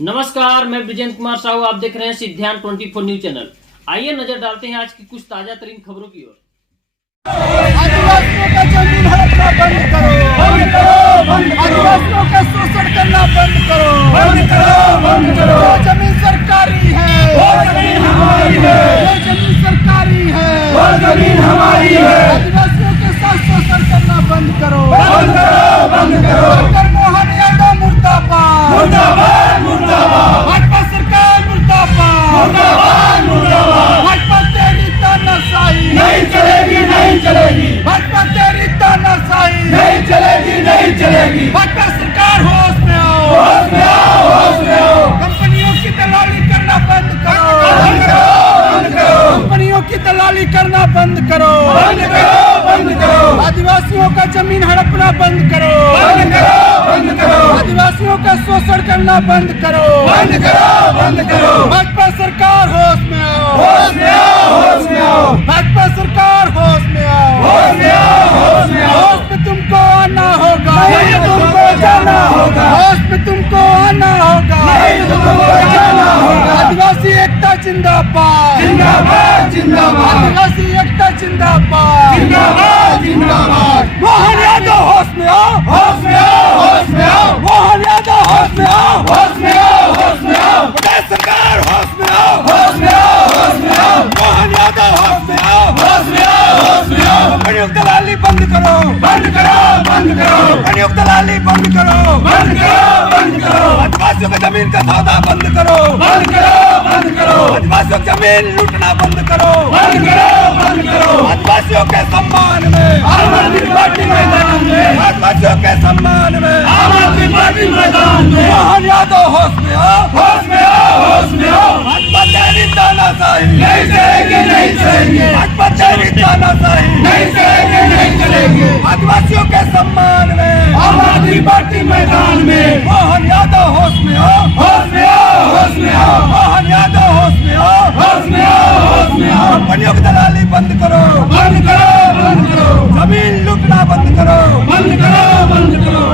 नमस्कार, मैं विजेंद्र कुमार साहू। आप देख रहे हैं सिद्धांत 24 न्यूज चैनल। आइए नजर डालते हैं आज की कुछ ताजा तरीन खबरों की ओर। आदिवासियों का जमीन हड़पना बंद करो, बंद करो, बंद करो। आदिवासियों का शोषण करना बंद करो, बंद करो, बंद करो। वो जमीन सरकारी है, वो जमीन हमारी है। ये जमीन सरकारी है, वो जमीन हमारी है। आदिवासियों के साथ शोषण करना बंद करो, बंद करो, बंद करो। डॉक्टर मोहन यादव मुर्दाबाद, मुर्दाबाद, मुर्दाबाद। भाजपा सरकार मुर्दाबाद, मुर्दाबाद, मुर्दाबाद। भाजपा तेरी तानाशाही नहीं चलेगी, नहीं चलेगी। भाजपा तेरी तानाशाही नहीं चलेगी, नहीं चलेगी। भाजपा सरकार होश में आओ, होश में आओ, होश में आओ। कंपनियों की दलाली करना बंद करो, बंद करो, बंद करो। कंपनियों की दलाली करना बंद करो, बंद करो, बंद करो। आदिवासियों का जमीन हड़पना बंद करो, बंद करो, बंद करो। आदिवासियों का शोषण करना बंद करो, बंद करो, बंद करो। भाजपा सरकार होश में आओ, होश में आओ, होश में आओ। भाजपा सरकार होश में आओ, होश में आओ, होश में आओ। होश में तुमको आना होगा, नहीं तुमको जाना होगा। होश में तुमको आना होगा, नहीं तुमको जाना होगा। आदिवासी एकता जिंदाबाद, जिंदाबाद, जिंदाबाद। आदिवासी एकता जिंदाबाद, जिंदाबाद, जिंदाबाद। मोहन यादव होश में आओ, होश में आओ, होश में आओ। मोहन यादव होश में आओ, होश में आओ, होश में आओ। प्रदेश सरकार होश में आओ, होश में आओ, होश में आओ। मोहन यादव होश में आओ, होश में आओ, होश में आओ। कंपनियों की दलाली बंद करो, बंद करो, बंद करो। कंपनियों की दलाली बंद करो, बंद करो, बंद करो। आदिवासियों की जमीन का सौदा बंद करो, बंद करो, बंद करो। आदिवासियों की जमीन लूटना बंद करो, बंद करो, बंद करो। आदिवासियों के सम्मान में आम आदमी पार्टी मैदान में, आदिवासियों के सम्मान में आम आदमी पार्टी मैदान में। मोहन यादव होश में आओ, होश में आओ, होश में आओ। भाजपा तेरी तानाशाही नहीं चलेगी, नहीं चलेगी। भाजपा तेरी तानाशाही नहीं चलेगी, नहीं चलेगी। आदिवासियों के सम्मान में आम आदमी पार्टी मैदान में। मोहन यादव होश में आओ, होश में आओ, होश में आओ। मोहन यादव होश में आओ, होश में आओ, होश में आओ। कंपनियों की दलाली बंद करो, बंद करो, बंद करो। जमीन लूटना बंद करो, बंद करो, बंद करो।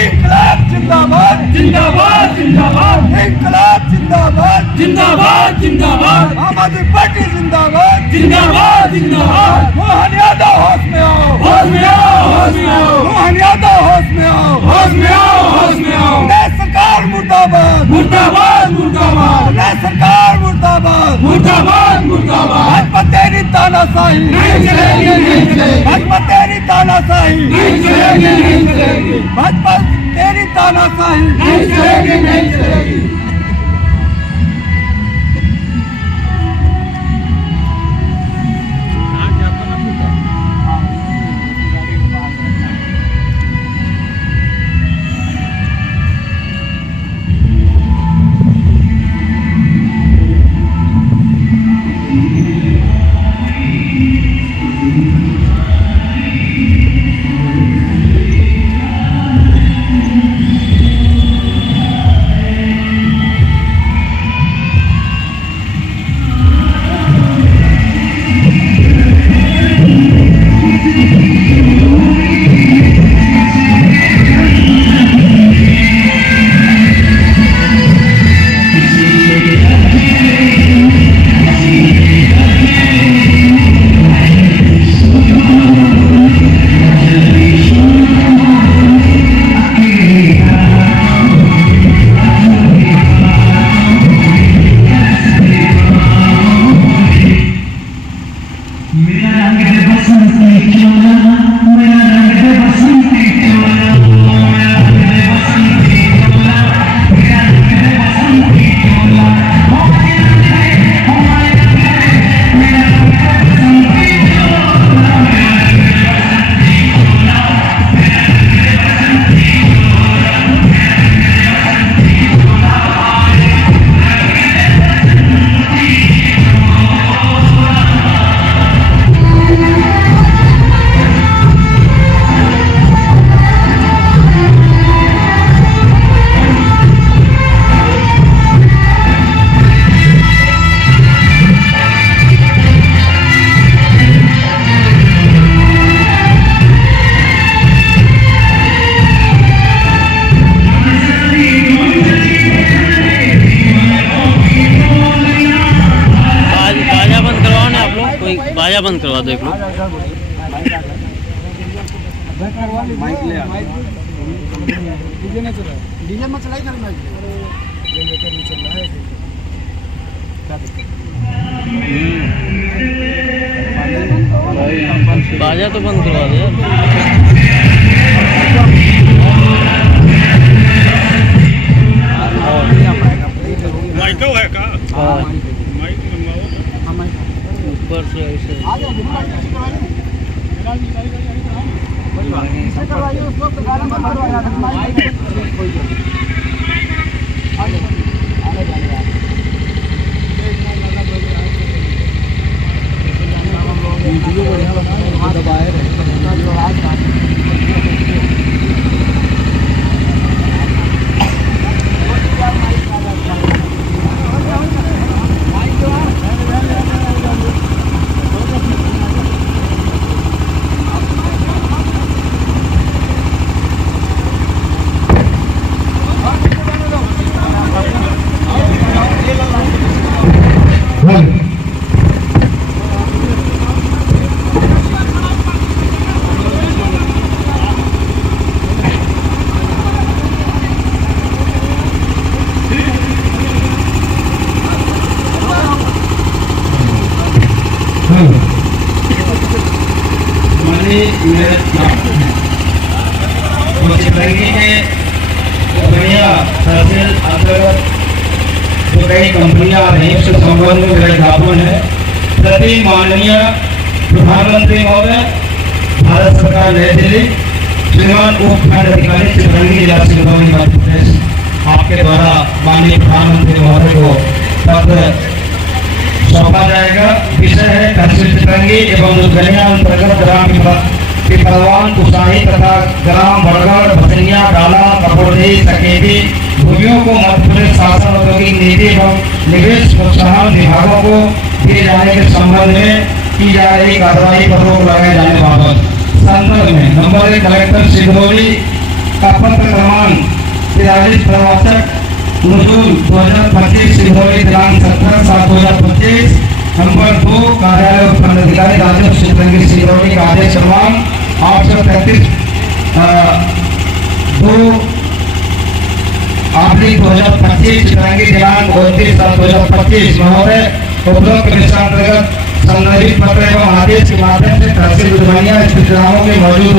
इंकलाब जिंदाबाद, जिंदाबाद, जिंदाबाद। इंकलाब जिंदाबाद, जिंदाबाद, जिंदाबाद। आम आदमी पार्टी जिंदाबाद, जिंदाबाद, जिंदाबाद। मोहन यादव होश में आओ, होश में आओ, होश में आओ। मोहन यादव होश में आओ, होश में आओ, होश में आओ। प्रदेश सरकार मुर्दाबाद, मुर्दाबाद, मुर्दाबाद। प्रदेश सरकार मुर्दाबाद, मुर्दाबाद, मुर्दाबाद। भाजपा तेरी तानाशाही नहीं चलेगी, नहीं चलेगी। भाजपा तेरी तानाशाही नहीं चलेगी, नहीं चलेगी। भाजपा तेरी तानाशाही नहीं चलेगी, नहीं चलेगी। थोड़ा देख लो। डीजे में चलाई कर जनरेटर नहीं चल रहा है, क्या दिक्कत? बाजा तो बंद करवा दे। माइक है का? हाँ माइक ऊपर से ऐसे करवाइए उसको तो गाना बंद करवाया था माइक कोई वीडियो बढ़िया बनाओ, दबाए बढ़िया तहसील अंतर्गत जो कई कंपनियां आ रही उसके संबंध में मेरा ज्ञापन है। प्रति माननीय प्रधानमंत्री महोदय, भारत सरकार नई दिल्ली, श्रीमान उप खंड अधिकारी चित्रंगी जिला सिंगरौली मध्य प्रदेश, आपके द्वारा माननीय प्रधानमंत्री महोदय को पत्र सौंपा जाएगा। विषय है तहसील चित्रंगी एवं उद्गनिया अंतर्गत ग्राम पिपरवान, कुसाही तथा ग्राम बड़गढ़, भसनिया, डाला, कपोड़ी, सकेती भूमियों को मध्य प्रदेश शासन औद्योगिक नीति एवं निवेश प्रोत्साहन विभागों को दिए जाने के संबंध में की जा रही कार्रवाई पर रोक लगाए जाने बाबत संदर्भ में नंबर 1 कलेक्टर सिंगरौली का पत्र क्रमांक 43 प्रवाचक नजूल 2025 सिंगरौली दिनांक 17/7/2025। नंबर 2 कार्यालय उपखंडाधिकारी राजस्व चित्रंगी सिंगरौली का आदेश क्रमांक 833 2/2025 चित्रंगी दिनांक 29/7/2025। महोदय, उपरोक्त विषयांतर्गत संदर्भित पत्र एवं आदेश के माध्यम से तहसील उद्गनिया स्थित ग्रामों में मौजूद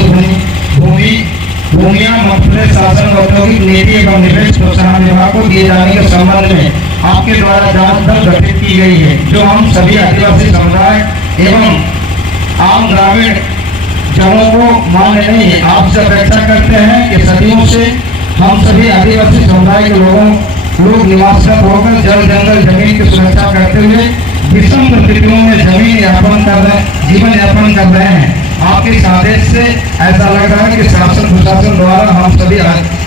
भूमियां मध्य प्रदेश शासन औद्योगिक नीति एवं निवेश प्रोत्साहन विभाग को दिए जाने के संबंध में आपके द्वारा जांच दल गठित की गई है, जो हम सभी आदिवासी समुदाय एवं आम ग्रामीण जनों को मान्य नहीं है। आपसे अपेक्षा करते हैं कि सदियों से हम सभी आदिवासी समुदाय के लोग निवासरत होकर जल जंगल जमीन की सुरक्षा करते हुए विषम परिस्थितियों में जीवन यापन कर रहे हैं। आपके इस आदेश से ऐसा लग रहा है कि शासन प्रशासन द्वारा हम सभी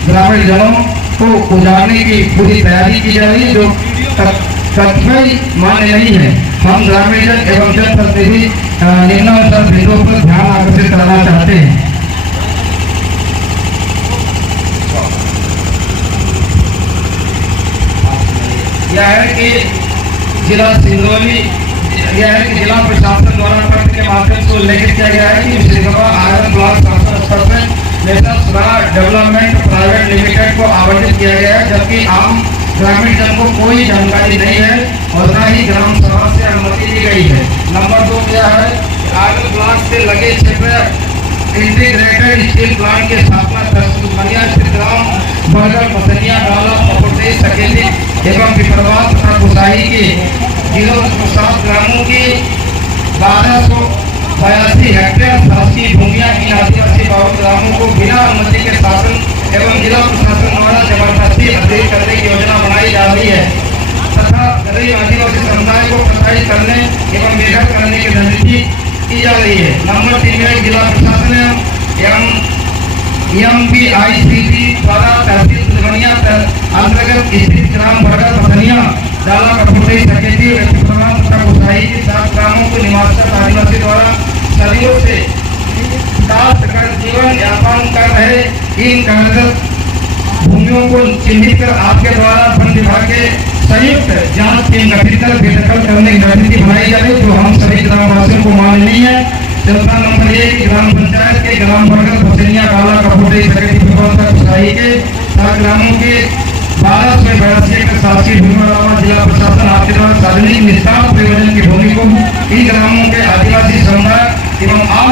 ग्रामीण जनों को उजाड़ने की पूरी तैयारी की जा रही है, जो कतिपय मान्य नहीं है। हम ग्रामीण जन एवं जनप्रतिनिधि निम्नानुसार बिंदुओं पर ध्यान आकर्षित करना चाहते हैं। यह है कि जिला सिंगरौली जिला प्रशासन द्वारा पत्र के माध्यम से उल्लेखित किया गया है कि सिंगरौली आयरन ब्लॉक शासन स्तर पर national solar development private limited को आवंटित किया गया है, जबकि आम ग्रामीण जन को कोई जानकारी नहीं है और न ही ग्राम सभा से अनुमति दी गई है। नंबर 2 क्या है, आयरन ब्लॉक से लगे क्षेत्र इंटीग्रेटेड स्टील प्लांट के स्थापना स्थित ग्राम बड़गढ़, भसनिया, डाला, कपोड़ी, सकेती एवं पिपरवान तथा कुसाही के 07 ग्रामों की 1282 हेक्टेयर शासकीय भूमियां इन आदिवासी 52 ग्रामों को बिना अनुमति के शासन एवं जिला प्रशासन द्वारा जबरदस्ती अधिग्रहित करने की योजना बनाई जा रही है तथा गरीब आदिवासी समुदाय को प्रताड़ित करने एवं बेघर करने की रणनीति की जा रही है। नंबर 3 में जिला प्रशासन MPICT द्वारा तहसील उद्गनिया अंतर्गत स्थित ग्राम बड़गढ़, भसनिया, डाला, कपोड़ी, सकेती तथा कुसाही के 7 ग्रामों को निवासरत आदिवासी द्वारा सदियों से जीवन यापन कर रहे इन कार्यरत भूमियों को चिन्हित कर आपके द्वारा वन विभाग के संयुक्त जांच टीम गठित कर बेदखल करने की रणनीति बनाई जाए जो हम सभी ग्रामवासियों को माननीय है। जनता नंबर 1 ग्राम पंचायत के ग्राम बरगद बसनिया काला कपूटे सगटी प्रबंधक कुसाई के 7 ग्रामों के 1282 एकड़ शासकीय भूमि अलावा जिला प्रशासन आपके द्वारा सार्वजनिक निस्तार प्रयोजन की भूमि को इन ग्रामों के आदिवासी समुदाय एवं आम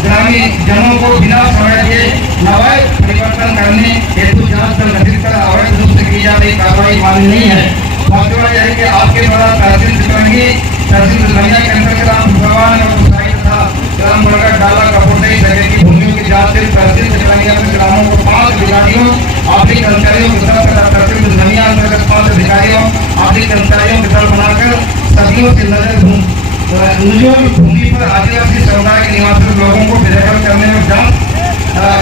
ग्रामीण जनों को बिना समय के नवाय परिवर्तन करने हेतु जांच दल गठित कर अवैध रूप से की जा रही कार्रवाई माननीय है। बात यह है कि आपके द्वारा तहसील सिकरंगी तहसील दुल्हनिया के अंतर्गत आप भगवान और कुसाई तथा ग्राम बरगद डाला कपूटे सगे की भूमियों की जांच से तहसील सिकरंगिया के ग्रामों को 5 अधिकारियों आपके कर्मचारियों के साथ तहसील दुल्हनिया अंतर्गत 5 अधिकारियों आपके कर्मचारियों के दल बनाकर सदियों से नजर भूमि पर आदिवासी समुदाय के निवासी लोगों को बेदखल करने में जांच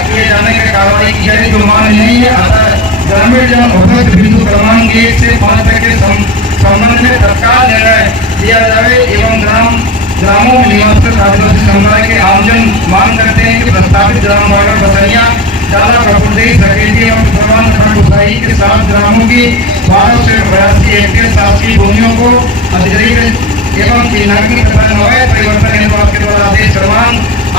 किए जाने की कार्रवाई की जाए जो मान्य नहीं है। अतः ग्रामीण जन उपलब्ध बिंदु क्रमांक 1 से 5 तक के संबंध में तत्काल निर्णय लिया जाए एवं ग्रामों में निवासरत आदिवासी समुदाय के आमजन मांग करते हैं कि प्रस्तावित ग्राम बरगद बसनिया डाला कपूटे सकेती एवं प्रबंध तथा कुसाई के 7 ग्रामों की 1282 एकड़ शासकीय भूमियों को अधिग्रहित एवं चिन्हांकित तथा नवाय परिवर्तन हेतु आपके द्वारा आदेश क्रमांक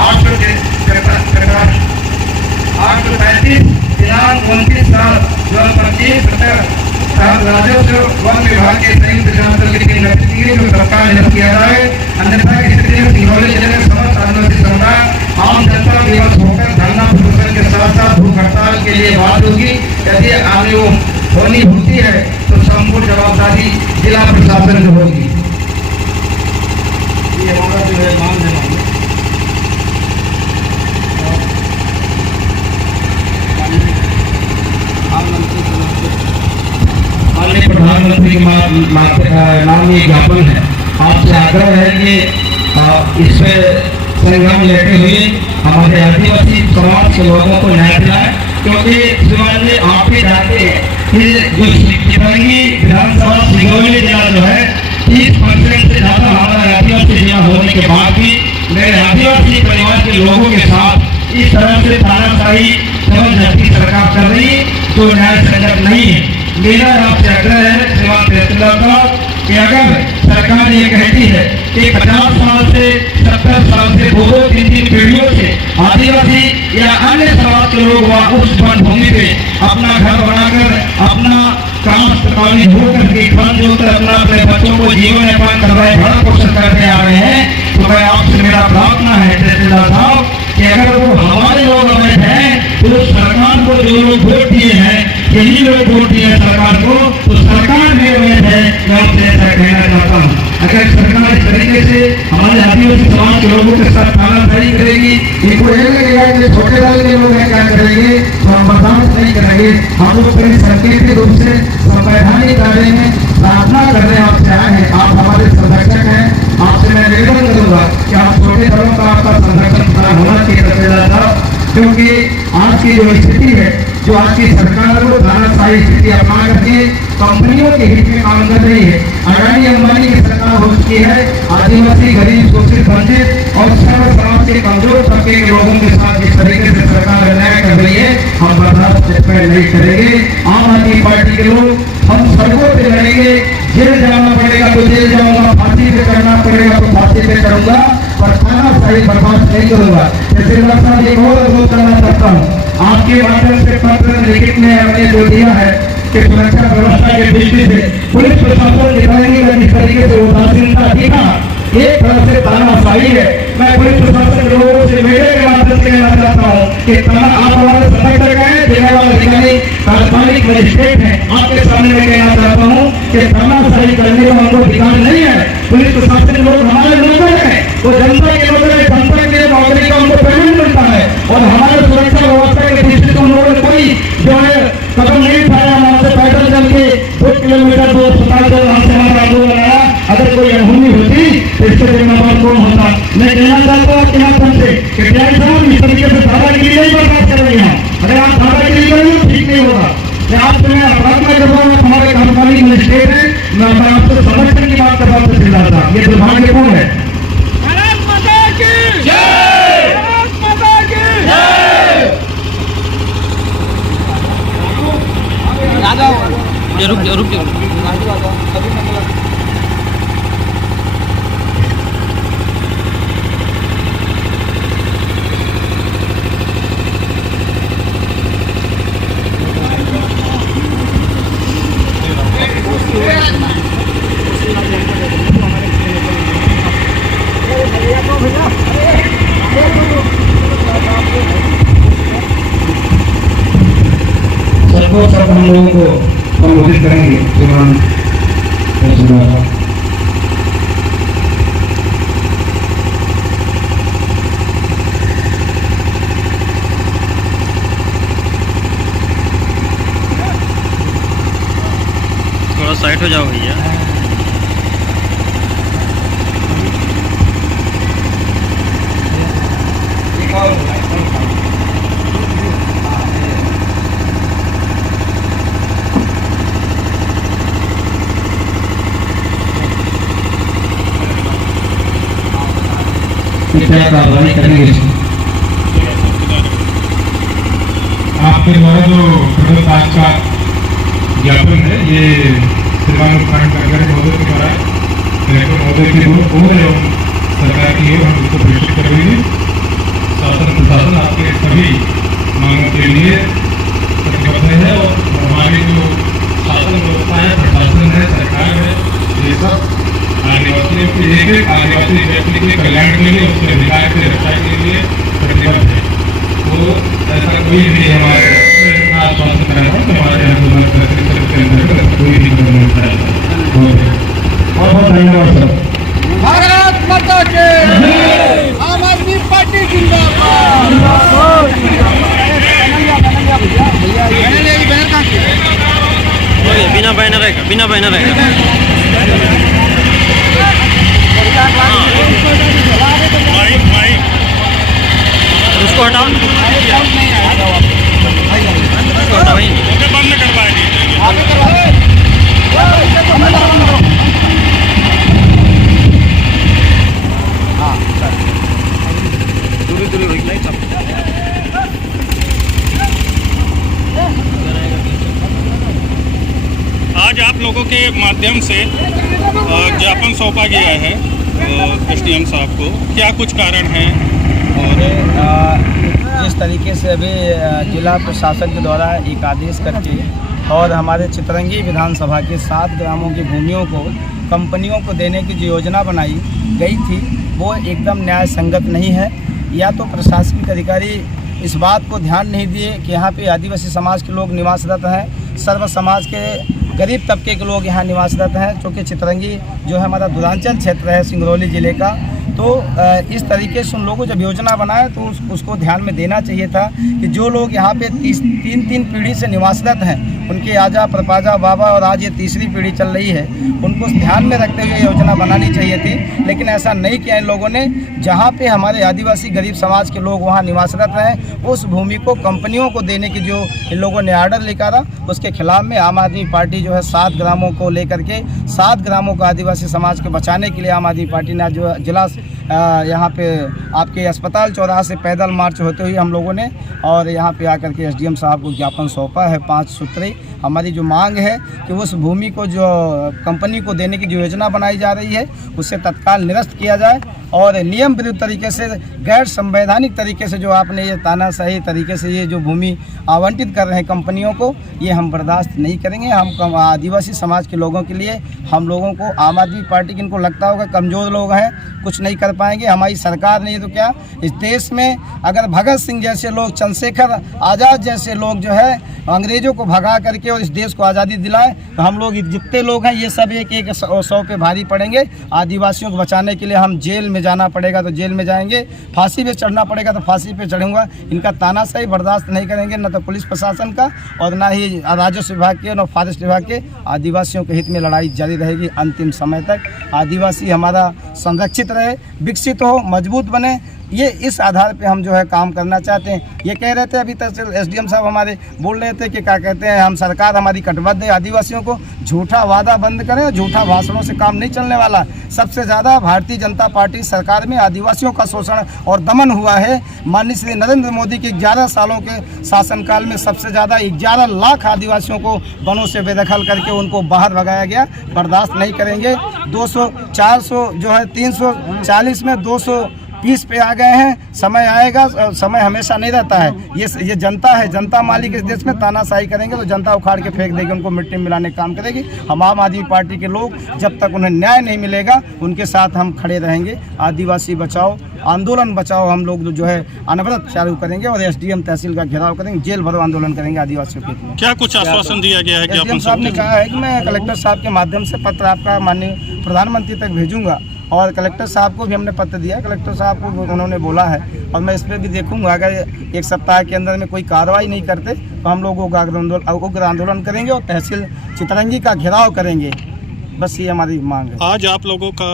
835 दिनांक 29/7/2025 राजस्व वन विभाग के संयुक्त जांच दल की टीम गठित की जो सरकार नियुक्त किया जाए। अन्यथा की स्थिति में सिंगरौली जिले में समस्त आदिवासी समुदाय आम जनता दिवस होकर धरना प्रदर्शन के साथ साथ भूख हड़ताल के लिए बात होगी। यदि आगे वो होनी होती है तो संपूर्ण जवाबदारी जिला प्रशासन की होगी। ये हमारा जो है मांग है माननीय प्रधानमंत्री के नाम ये ज्ञापन है। आपसे आग्रह है कि इस पे संग्राम लेते हुए हमारे आदिवासी समाज के लोगों को न्याय दिलाए, क्योंकि शिवाजी जी आप ही जानते हैं कि जो सिकरंगी विधानसभा सिंगरौली जिला जो है 30% से ज्यादा हमारा आदिवासी जिला होने के बाद भी मेरे आदिवासी परिवार के लोगों के साथ इस तरह से तानाशाही जबरदस्ती सरकार कर रही तो न्याय संगत नहीं है। मेरा आपसे आग्रह है श्रीमान तहसीलदार साहब कि अगर सरकार ये कहती है कि 50 साल से 70 साल से 2-3 पीढ़ियों से आदिवासी या अन्य समाज के लोग उस वन भूमि पे अपना घर बनाकर अपना कामकाजी होकर के फल जोकर अपने बच्चों को जीवन यापन कर रहे भरण पोषण करते आ रहे हैं, तो मैं आपसे मेरा प्रार्थना है तहसीलदार साहब कि अगर वो हमारे लोग अवैध हैं तो सरकार को जो लोग वोट दिए हैं यही लोग वोट दिए हैं सरकार को, तो सरकार में अवैध है। मैं आपसे ऐसा कहना चाहता हूँ अगर सरकार इस तरीके से हमारे आदिवासी समाज के लोगों के साथ तानाशाही करेगी, इनको ये लगेगा कि छोटे दल के लोग क्या करेंगे तो हम बर्दाश्त नहीं करेंगे। हम लोग कहीं सांकेतिक रूप से संवैधानिक दायरे में प्रार्थना करने आपसे आए हैं। आप हमारे संरक्षक हैं, आपसे मैं निवेदन करूंगा कि आप छोटे दलों का आपका संरक्षण खड़ा होना चाहिए तहसीलदार साहब, क्योंकि आज की जो स्थिति है, जो आज की सरकार को तानाशाही स्थिति अपना करके कंपनियों के हित में काम कर रही है। अडानी अंबानी की सरकार हो चुकी है, आदिवासी गरीब शोषित वंचित और सर्व समाज के कमजोर तबके के लोगों के साथ जिस तरीके से सरकार अन्याय कर रही है हम बर्दाश्त नहीं करेंगे। आम आदमी पार्टी के लोग हम सड़कों पे लड़ेंगे, जेल जाना पड़ेगा तो जेल जाऊंगा, फांसी पे करना पड़ेगा तो फांसी पे करूंगा, पर तानाशाही बर्दाश्त नहीं करूंगा। तहसीलदार साहब एक और अनुरोध करना चाहता हूँ, आपके माध्यम से पत्र लिखित में हमने जो दिया है कि सुरक्षा व्यवस्था के दृष्टि से पुलिस प्रशासन दिखाएंगे जिस तरीके से उदासीनता दिखा एक तरह से तानाशाही है। मैं पुलिस प्रशासन के लोगों से मीडिया के माध्यम से कहना चाहता हूँ कि आप हमारे सतर्क रहें, देने वाले अधिकारी कार्यपालिक मजिस्ट्रेट हैं, आपके सामने मैं कहना चाहता हूँ कि तानाशाही करने का हमको अधिकार नहीं है। पुलिस प्रशासन के लोग हमारे नौकर हैं, वो जनता के लोग हैं, जनता के नौकरी का उनको पेमेंट मिलता है और हमारे सुरक्षा व्यवस्था के दृष्टि से उन लोगों ने कोई जो है कदम नहीं उठाया। हमारे पैदल चल के 2 किलोमीटर 2 अस्पताल से हमारा आंदोलन आया। अगर कोई अनहोनी होती तो इससे जिम्मेदार कौन होता? मैं कहना चाहता हूँ कि यहाँ से कि साहब इस तरीके से दादागिरी नहीं बर्दाश्त कर रही हैं। अगर आप दादागिरी करेंगे तो ठीक नहीं होगा। मैं आपसे मैं प्रार्थना कर रहा हूँ, हमारे कार्यपालिक मजिस्ट्रेट है, मैं आपसे संरक्षण की बात कर रहा हूँ तहसीलदार साहब, ये दुर्भाग्यपूर्ण है। रुक जाओ सबको सब हम लोगों को संबोधित करेंगे श्रीमान तहसीलदार। थोड़ा साइड हो जाओ भैया। क्या कार्रवाई करेंगे? आपके द्वारा जो प्रथम ताज का ज्ञापन है, ये श्रीमान उत्तराखंड सरकार महोदय के द्वारा कलेक्टर महोदय की ओर एवं सरकार की ओर हम उसको प्रेषित करेंगे। शासन प्रशासन आपके सभी मांगों के लिए प्रतिबद्ध है और हमारी जो शासन व्यवस्था है, प्रशासन है, सरकार है, ये सब आदिवासियों के एक आदिवासी व्यक्ति के कल्याण के लिए, उसके अधिकार की रक्षा के लिए प्रतिबद्ध है। तो ऐसा कोई भी हमारे आश्वासन कराया है तो हमारे यहाँ के अंतर्गत कोई भी कदम नहीं उठाया जाएगा। बहुत बहुत धन्यवाद सर। भारत माता के आम आदमी पार्टी जिंदाबाद। बिना बैनर रहेगा, बिना बैनर रहेगा। माइक माइक उसको हटाओ, उसको हटाओ भाई, बंद करवाए आज आप लोगों के माध्यम से ज्ञापन सौंपा गया है एसडीएम साहब को, क्या कुछ कारण है? और जिस तरीके से अभी जिला प्रशासन के द्वारा एक आदेश करके और हमारे चितरंगी विधानसभा के 7 ग्रामों की भूमियों को कंपनियों को देने की जो योजना बनाई गई थी वो एकदम न्याय संगत नहीं है। या तो प्रशासनिक अधिकारी इस बात को ध्यान नहीं दिए कि यहाँ पे आदिवासी समाज के लोग निवासरत हैं, सर्व समाज के गरीब तबके के लोग यहाँ निवासरत हैं, क्योंकि चितरंगी जो है हमारा दूरांचल क्षेत्र है सिंगरौली ज़िले का। तो इस तरीके से उन लोगों जब योजना बनाए तो उसको ध्यान में देना चाहिए था कि जो लोग यहाँ पे 3 पीढ़ी से निवासरत हैं, उनके आजा प्रपाजा बाबा और आज ये तीसरी पीढ़ी चल रही है, उनको ध्यान में रखते हुए योजना बनानी चाहिए थी। लेकिन ऐसा नहीं किया इन लोगों ने। जहाँ पे हमारे आदिवासी गरीब समाज के लोग वहाँ निवासरत हैं, उस भूमि को कंपनियों को देने की जो इन लोगों ने आर्डर निकाला, उसके खिलाफ में आम आदमी पार्टी जो है 7 ग्रामों को लेकर के 7 ग्रामों को आदिवासी समाज को बचाने के लिए आम आदमी पार्टी ने जो जिला यहाँ पे आपके अस्पताल चौराहा से पैदल मार्च होते हुए हम लोगों ने और यहाँ पे आकर के एसडीएम साहब को ज्ञापन सौंपा है 5 सूत्री। हमारी जो मांग है कि उस भूमि को जो कंपनी को देने की जो योजना बनाई जा रही है उससे तत्काल निरस्त किया जाए और नियम विरुद्ध तरीके से, गैर संवैधानिक तरीके से जो आपने ये तानाशाही तरीके से ये जो भूमि आवंटित कर रहे हैं कंपनियों को, ये हम बर्दाश्त नहीं करेंगे। हम आदिवासी समाज के लोगों के लिए, हम लोगों को आम आदमी पार्टी के इनको लगता होगा कमज़ोर लोग हैं, कुछ नहीं कर पाएंगे, हमारी सरकार नहीं है तो क्या। इस देश में अगर भगत सिंह जैसे लोग, चंद्रशेखर आज़ाद जैसे लोग जो है अंग्रेज़ों को भगा करके और इस देश को आज़ादी दिलाए, तो हम लोग जितने लोग हैं ये सब एक एक 100 पे भारी पड़ेंगे। आदिवासियों को बचाने के लिए हम जेल में जाना पड़ेगा तो जेल में जाएंगे, फांसी पे चढ़ना पड़ेगा तो फांसी पे चढ़ूंगा। इनका तानाशाही बर्दाश्त नहीं करेंगे, न तो पुलिस प्रशासन का और ना ही राजस्व विभाग के, न फॉरेस्ट विभाग के। आदिवासियों के हित में लड़ाई जारी रहेगी अंतिम समय तक। आदिवासी हमारा संरक्षित रहे, विकसित हो, मजबूत बने, ये इस आधार पे हम जो है काम करना चाहते हैं। ये कह रहे थे अभी तक एसडीएम साहब हमारे बोल रहे थे कि क्या कहते हैं, हम सरकार हमारी कटिबद्ध है आदिवासियों को, झूठा वादा बंद करें, झूठा भाषणों से काम नहीं चलने वाला। सबसे ज़्यादा भारतीय जनता पार्टी सरकार में आदिवासियों का शोषण और दमन हुआ है। माननीय श्री नरेंद्र मोदी के 11 सालों के शासनकाल में सबसे ज़्यादा 11 लाख आदिवासियों को वनों से बेदखल करके उनको बाहर भगाया गया। बर्दाश्त नहीं करेंगे। 200 400 जो है 340 में 220 पे आ गए हैं। समय आएगा, समय हमेशा नहीं रहता है। ये जनता है, जनता मालिक इस देश में। तानाशाही करेंगे तो जनता उखाड़ के फेंक देगी, उनको मिट्टी में मिलाने का काम करेगी। हम आम आदमी पार्टी के लोग जब तक उन्हें न्याय नहीं मिलेगा उनके साथ हम खड़े रहेंगे। आदिवासी बचाओ आंदोलन बचाओ हम लोग जो है अनवरत चालू करेंगे और एसडीएम तहसील का घेराव करेंगे, जेल भरो आंदोलन करेंगे आदिवासियों के लिए। क्या कुछ आश्वासन दिया गया है एसडीएम साहब ने कहा है कि मैं कलेक्टर साहब के माध्यम से पत्र आपका माननीय प्रधानमंत्री तक भेजूंगा और कलेक्टर साहब को भी हमने पत्र दिया। कलेक्टर साहब को उन्होंने बोला है और मैं इस पर भी देखूंगा, अगर एक सप्ताह के अंदर में कोई कार्रवाई नहीं करते तो हम लोग उग्र आंदोलन करेंगे और तहसील चितरंगी का घेराव करेंगे। बस ये हमारी मांग है। आज आप लोगों का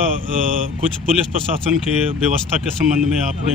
कुछ पुलिस प्रशासन के व्यवस्था के संबंध में आपने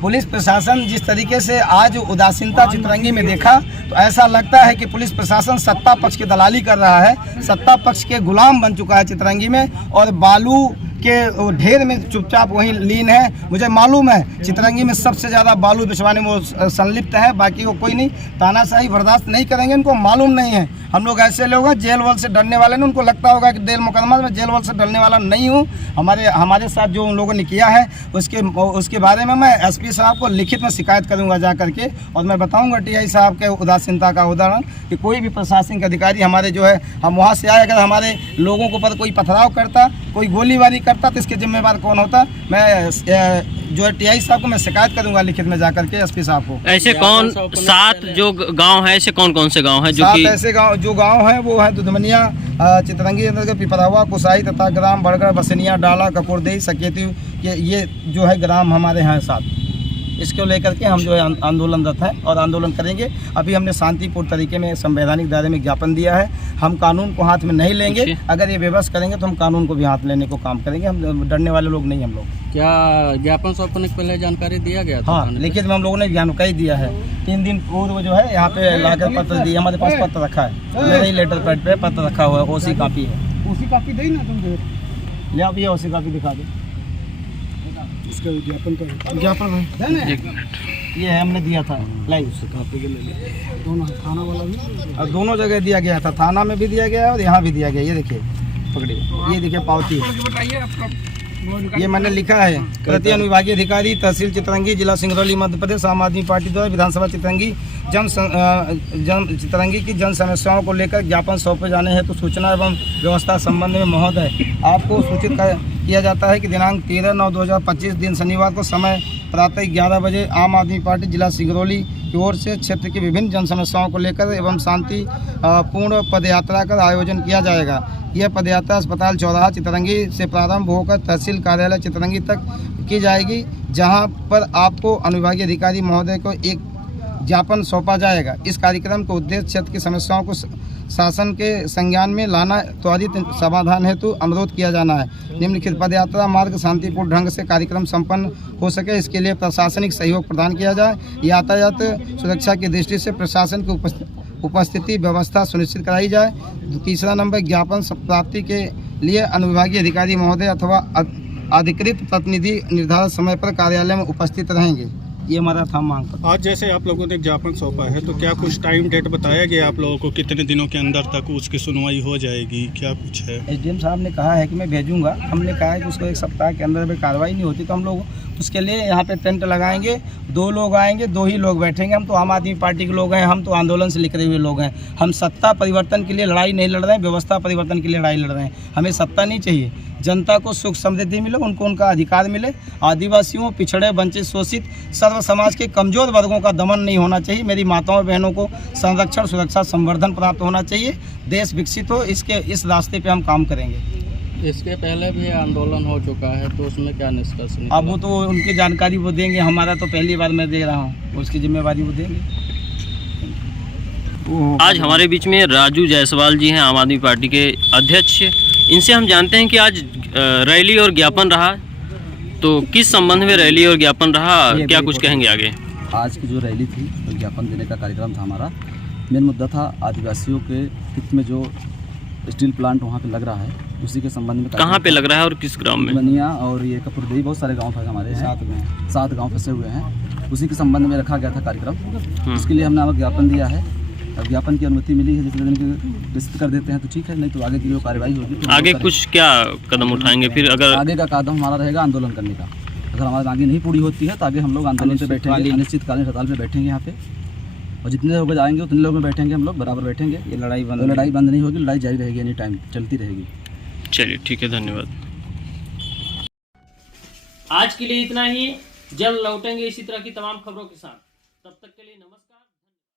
पुलिस प्रशासन जिस तरीके से आज उदासीनता चितरंगी में देखा तो ऐसा लगता है कि पुलिस प्रशासन सत्ता पक्ष की दलाली कर रहा है, सत्ता पक्ष के गुलाम बन चुका है चितरंगी में और बालू के ढेर में चुपचाप वहीं लीन है। मुझे मालूम है चितरंगी में सबसे ज़्यादा बालू बिछवाने में वो संलिप्त है, बाकी वो कोई नहीं। तानाशाही बर्दाश्त नहीं करेंगे, इनको मालूम नहीं है। हम लोग ऐसे लोग हैं जेल वल से डरने वाले नहीं, उनको लगता होगा कि जेल मुकदमा में जेल वल से डरने वाला नहीं हूँ। हमारे साथ जो उन लोगों ने किया है उसके बारे में मैं एसपी साहब को लिखित में शिकायत करूँगा जा करके और मैं बताऊँगा टीआई साहब के उदासीनता का उदाहरण कि कोई भी प्रशासनिक अधिकारी हमारे जो है हम वहाँ से आए, अगर हमारे लोगों के ऊपर कोई पथराव करता, कोई गोलीबारी करता तो इसके जिम्मेवार कौन होता। मैं जो है टीआई साहब को मैं शिकायत करूंगा लिखित में जाकर के एसपी साहब को। ऐसे कौन 7 जो गांव है, ऐसे कौन कौन से गांव हैं जो कि 7 ऐसे गांव हैं वो है दुधमनिया, चितरंगी अंतर्गत पिपरावा, कुसाई तथा ग्राम बड़गढ़, बसनिया, डाला, कपूरदेही, सकेती, ये जो है ग्राम हमारे यहाँ 7। इसको लेकर के हम जो है आंदोलनरत हैं और आंदोलन करेंगे। अभी हमने शांतिपूर्ण तरीके में संवैधानिक दायरे में ज्ञापन दिया है। हम कानून को हाथ में नहीं लेंगे, अगर ये विवश करेंगे तो हम कानून को भी हाथ लेने को काम करेंगे। हम डरने वाले लोग नहीं हम लोग। क्या ज्ञापन सौंपने से पहले जानकारी दिया गया था? हाँ, लिखित में हम लोगों ने जानकारी दिया है। 3 दिन पूर्व जो है यहाँ पे लाकर पत्र दिया, हमारे पास पत्र रखा है, मेरे ही लेटर पैड पे पत्र रखा हुआ है, ओसी कापी है। ओसी कापी दे ना तुम, ले आप ये ओसी कापी दिखा दो। ज्ञापन ये है, हमने दिया था लाइव दोनों थाना वाला भी और दोनों जगह दिया गया था, थाना में भी दिया गया और यहाँ भी दिया गया। ये देखिए पकड़िए, ये देखिए पावती, ये मैंने लिखा है। प्रति अनुविभागीय अधिकारी तहसील चितरंगी, जिला सिंगरौली, मध्य प्रदेश, आम आदमी पार्टी द्वारा विधानसभा चितरंगी चितरंगी की जन समस्याओं को लेकर ज्ञापन सौंपे जाने हेतु सूचना एवं व्यवस्था संबंध में महोदय आपको सूचित किया जाता है कि दिनांक 13/9/2025 दिन शनिवार को समय प्रातः 11 बजे आम आदमी पार्टी जिला सिंगरौली की ओर से क्षेत्र की विभिन्न जन समस्याओं को लेकर एवं शांति पूर्ण पदयात्रा का आयोजन किया जाएगा। यह पदयात्रा अस्पताल चौराहा चितरंगी से प्रारंभ होकर तहसील कार्यालय चितरंगी तक की जाएगी, जहां पर आपको अनुविभागीय अधिकारी महोदय को एक ज्ञापन सौंपा जाएगा। इस कार्यक्रम का उद्देश्य क्षेत्र की समस्याओं को शासन के संज्ञान में लाना, त्वरित समाधान हेतु अनुरोध किया जाना है। निम्नलिखित पदयात्रा मार्ग शांतिपूर्ण ढंग से कार्यक्रम संपन्न हो सके, इसके लिए प्रशासनिक सहयोग प्रदान किया जाए। यातायात सुरक्षा की दृष्टि से प्रशासन की उपस्थिति व्यवस्था सुनिश्चित कराई जाए। 3 नंबर, ज्ञापन प्राप्ति के लिए अनुविभागीय अधिकारी महोदय अथवा अधिकृत प्रतिनिधि निर्धारित समय पर कार्यालय में उपस्थित रहेंगे। ये हमारा था मांग। आज जैसे आप लोगों ने ज्ञापन सौंपा है तो क्या कुछ टाइम डेट बताया गया आप लोगों को, कितने दिनों के अंदर तक उसकी सुनवाई हो जाएगी, क्या कुछ है? एसडीएम साहब ने कहा है कि मैं भेजूंगा। हमने कहा है कि उसको 1 सप्ताह के अंदर में कार्रवाई नहीं होती तो हम लोग उसके लिए यहाँ पे टेंट लगाएंगे, 2 लोग आएंगे, 2 ही लोग बैठेंगे। हम तो आम आदमी पार्टी के लोग हैं, हम तो आंदोलन से निकले हुए लोग हैं। हम सत्ता परिवर्तन के लिए लड़ाई नहीं लड़ रहे हैं, व्यवस्था परिवर्तन के लिए लड़ाई लड़ रहे हैं। हमें सत्ता नहीं चाहिए, जनता को सुख समृद्धि मिले, उनको उनका अधिकार मिले। आदिवासियों, पिछड़े, वंचित, शोषित सर्व समाज के कमजोर वर्गों का दमन नहीं होना चाहिए। मेरी माताओं बहनों को संरक्षण, सुरक्षा, संवर्धन प्राप्त होना चाहिए। देश विकसित हो, इस रास्ते पे हम काम करेंगे। इसके पहले भी आंदोलन हो चुका है तो उसमें क्या निष्कर्ष निकला? अब वो तो उनकी जानकारी वो देंगे, हमारा तो पहली बार मैं दे रहा हूँ, उसकी जिम्मेवारी वो देंगे। आज हमारे बीच में राजू जायसवाल जी हैं, आम आदमी पार्टी के अध्यक्ष। इनसे हम जानते हैं कि आज रैली और ज्ञापन रहा, तो किस संबंध में रैली और ज्ञापन रहा, क्या कुछ कहेंगे आगे? आज की जो रैली थी विज्ञापन देने का कार्यक्रम था हमारा। मेन मुद्दा था आदिवासियों के हित में जो स्टील प्लांट वहाँ पे लग रहा है उसी के संबंध में। कहाँ पे लग रहा है और किस ग्राम में? बनिया और ये कपूरदेवी, बहुत सारे गांव हमारे हैं, 7 गांव फंसे हुए हैं। उसी के संबंध में रखा गया था कार्यक्रम। उसके लिए हमने अब ज्ञापन दिया है। अब ज्ञापन की अनुमति मिली है, जितने दिन की रिसिप्ट कर देते हैं तो ठीक है, नहीं तो आगे की जो कार्रवाई होगी तो आगे कुछ क्या कदम उठाएंगे फिर? अगर आगे का कदम हमारा रहेगा आंदोलन करने का। अगर हमारी मांगे नहीं पूरी होती है तो आगे हम लोग आंदोलन पे बैठेंगे, अनिश्चितकालीन हड़ताल पे बैठेंगे यहाँ पे। और जितने लोग जाएंगे उतने लोग में बैठेंगे, हम लोग बराबर बैठेंगे। ये लड़ाई बंद नहीं होगी, लड़ाई जारी रहेगी, एनी टाइम चलती रहेगी। चलिए ठीक है, धन्यवाद। आज के लिए इतना ही, जल्द लौटेंगे इसी तरह की तमाम खबरों के साथ।